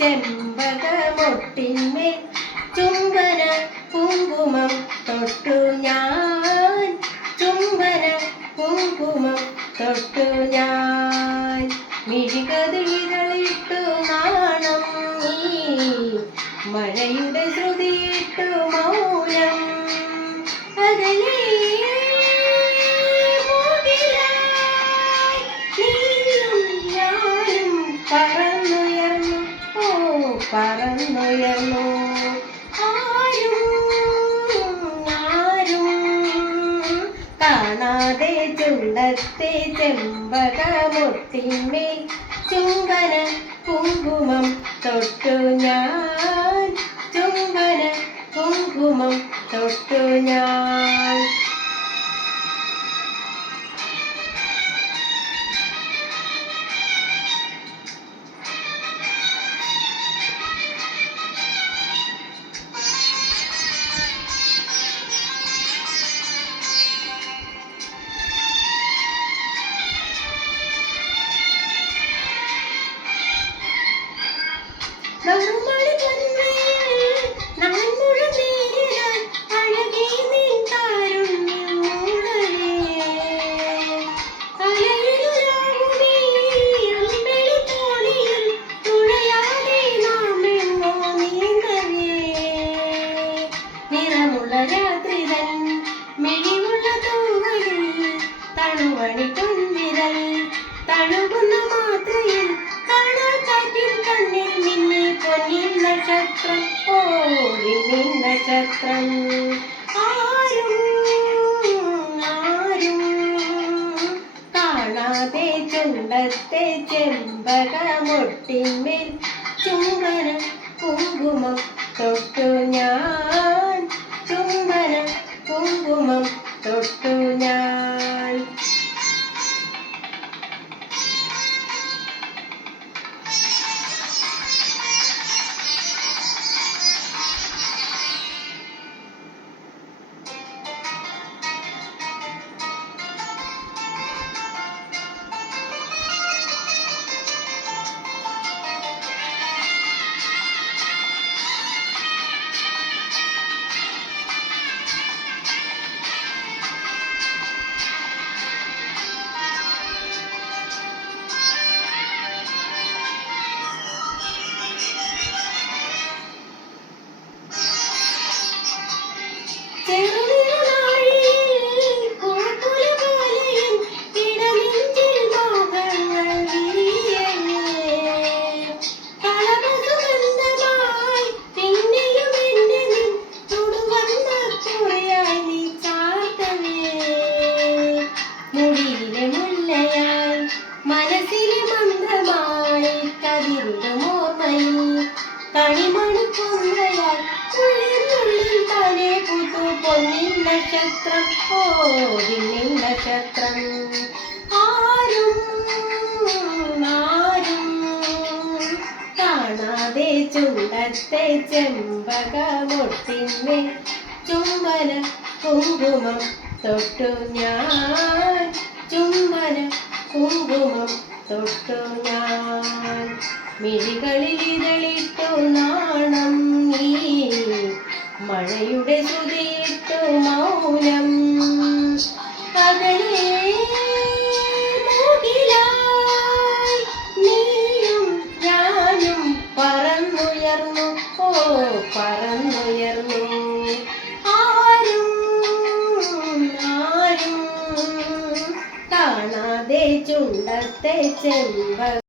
ചെമ്പകമൊട്ടിന്മേൽ ചുംബന കുങ്കുമം തൊട്ടു ഞാൻ, ചുംബന കുങ്കുമം തൊട്ടു ഞാൻ. മിഴികതിളിതളിട്ടു നാണം നീ, മഴയുടെ ശ്രുതിയിട്ടു മൗനം. അകലെ പറന്നുയർന്നു. ആരും കാണാതെ ചുണ്ടത്തെ ചെമ്പകമൊട്ടിന്മേൽ ചുംബന കുങ്കുമം തൊട്ടു ഞാൻ, ചുംബന കുങ്കുമം തൊട്ടു ഞാൻ. തഴുകുന്ന മാത്രയിൽ കാണാൻ കാറ്റിൻ കണ്ണിൽ മിന്നി പൊന്നിൻ നക്ഷത്രം, ഓ വിണ്ണിൻ നക്ഷത്രം. ആരും കാണാതെ ചുണ്ടത്തെ ചെമ്പകമൊട്ടിന്മേൽ ചുംബന കുങ്കുമം തൊട്ടു ഞാൻ, ചുംബന കുങ്കുമം തൊട്ടു ഞാൻ. മനസ്സിലെ മന്ത്രമായി കതിരുമോർമ്മയിൽ കണിമണി കൊണ്ടയാൽ ഉള്ളിൽ താനെ പുതു പൊന്നിൻ നക്ഷത്രം, ഓ വിണ്ണിൻ നക്ഷത്രം. ആരും കാണാതെ ചുണ്ടത്തെ ചെമ്പകമൊട്ടിന്മേൽ ചുംബന കുങ്കുമം തൊട്ടു ഞാൻ, ചുംബന കുങ്കുമം തൊട്ടു ഞാൻ. മിഴികളിലിതളിട്ടു നാണം നീ, മഴയുടെ ശ്രുതിയിട്ടു മൗനം. അകലെ നീയും ഞാനും പറന്നുയർന്നു, ഓ പറന്നുയർന്നു. ആരും കാണാതെ ചുണ്ടത്തെ ചെമ്പ